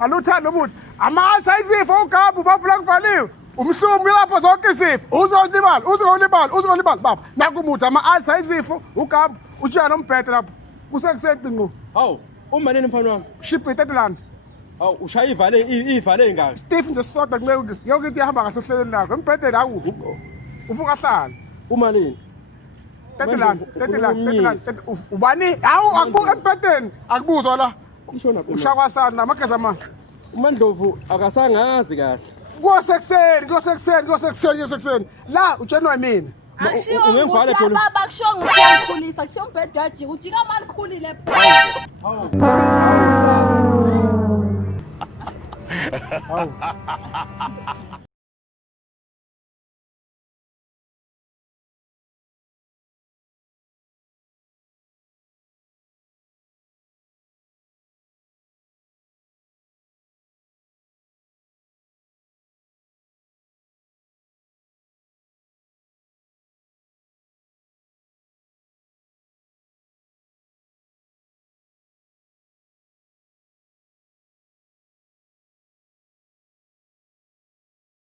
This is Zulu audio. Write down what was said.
Aluthando umuthi amasa izifo ugaba ubabula kuvaliwe umhlumi lapho zonke izifo uzolibala baba naku umuthi ama-alsa izifo ugaba utshiyana nombhede lapho kusekuseni qinqo. Hawu uma nini mfana wami? Shiphi Teteland Hawu ushaya ivale ingaka. Steve nje sisodwa kunye yonke into ihamba kahle ohlelweni lakho embhedeni awu uvuka hlala Uma nini? Teteland ubani hawu akubuka embhedeni akubuzwa la ushakwasana namageza amanje uMandlovu akasangazi kahle. Kuyosekuseni la utshenwa yimina. Ungengibhala Akushiwo Dolo. baba kushiwo ngikhulisa kuthiwa umbhede uyajika ujika manje khulile. Hawu.